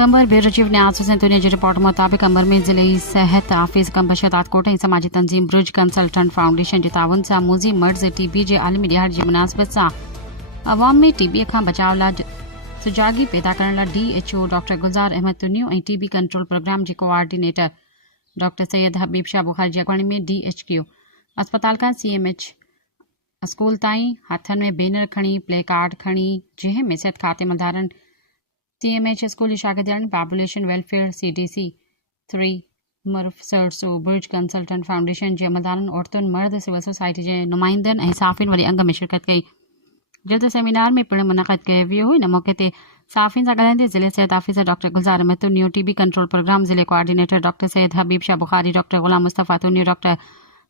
कंबर bureau chief न्याज हुसैन दुनिया जी रिपोर्ट मुताबिक कंबर में ज़िले सेहत आफिस कंबर शहदाद कोट ऐं समाजी तंज़ीम ब्रिज कंसल्टेंट फाउंडेशन जे ताउन सां मूज़ी मर्ज़ टीबी जे आलमी ॾियार जी मुनासिबत सां अवाम में टीबीअ खां बचाव लाइ सुजागी पैदा करण लाइ DHO डॉक्टर गुलज़ार अहमद तुनियो ऐं टीबी कंट्रोल प्रोग्राम जे कोआर्डिनेटर डॉक्टर सैयद हबीब शाह बुखारी जी अॻवानी में DHQ अस्पताल खां CMH स्कूल ताईं हथनि में बैनर खणी प्ले कार्ड खणी जंहिं में सिहत खाते मलदारनि CMH स्कूली शागिर्दनि पॉपुलेशन वेलफेयर CDC 3 मर्फ सरसो ब्रिज कंसल्टेंट फाउंडेशन जे अमलदारनि औरतुनि मर्द सिविल सोसाइटी जे नुमाइंदनि ऐं साफ़िन वरी अंग में शिरकत कई। जल्द सेमिनार में पिणु मुनक़द कयो वियो हो। इन मौक़े ते साफ़िन सां ॻाल्हाईंदे ज़िले सिहत officer doctor Gulzar Ahmed Tunio, TB control programme ज़िले coordinator doctor Syed Habib Shah Bukhari, doctor Ghulam Mustafa Tunio, doctor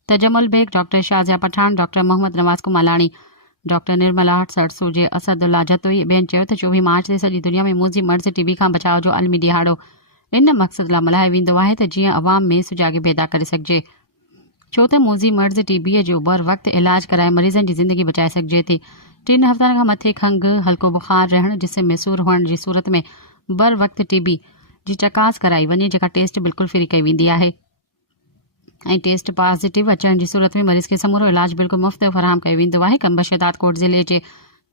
Tajamul Baig, doctor Shahzia Pathan, doctor Mohammad Nawaz Kumalani, doctor Nirmala Sarso जे असदुल्ला जतोई ॿियनि चयो त 24 मार्च ते सॼी दुनिया में मूज़ी मर्ज़ टीबी खां बचाव जो आलमी ॾिहाड़ो इन मक़सद लाइ मल्हायो वेंदो आहे त जीअं अवाम में सुजागी पैदा करे सघिजे, छो त मूज़ी मर्ज़ टीबीअ जो बर वक़्तु इलाज कराए मरीज़नि जी ज़िंदगी बचाए सघिजे थी। 3 हफ़्तनि खां मथे खंघि, हल्को बुखार रहण, जिस्म में सूर हुअण जी सूरत में बर वक़्तु टीबी जी चकास कराई वञे, जेका टेस्ट बिल्कुलु फ्री कई वेंदी आहे ऐं टेस्ट पॉज़िटिव अचण जी सूरत में मरीज़ खे समूरो इलाज बिल्कुलु मुफ़्त फ़राहम कयो वेंदो आहे। कंबर शहदाद कोट ज़िले जे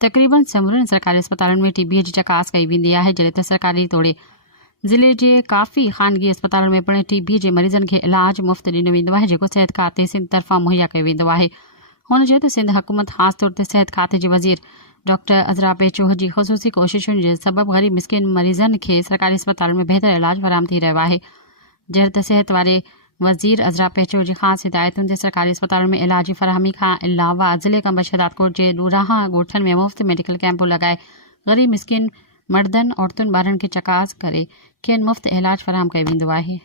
तक़रीबन समूरनि सरकारी अस्पतालनि में टीबीअ जी चकास कई वेंदी आहे, जॾहिं त सरकारी तोड़े ज़िले जे काफ़ी ख़ानगी अस्पतालनि में पिणु टीबीअ जे मरीज़नि खे इलाज मुफ़्त ॾिनो वेंदो आहे, जेको सिहत खाते सिंध तरफ़ां मुहैया कयो वेंदो आहे। हुन चयो त सिंध हुकूमत ख़ासि तौर ते सिहत खाते जे वज़ीर डॉक्टर अज़रा पेचोह जी ख़ुसूसी कोशिशुनि जे सबबि ग़रीब मिसकिन मरीज़नि खे सरकारी अस्पतालनि में बहितर इलाज फराहम थी रहियो आहे। जहिड़े त सिहत वारे वज़ीर अज़रा पेचो जी ख़ासि हिदायतुनि ते सरकारी अस्पतालनि में इलाजी फराहमी खां अलावा ज़िले कंबर शहदाद कोट जे ॾूराहा ॻोठनि में मुफ़्त मेडिकल कैंपूं लॻाए ग़रीब मिसकिन मर्दनि, औरतुनि, ॿारनि खे चकास करे खेनि मुफ़्त इलाज फराहम कयो वेंदो आहे।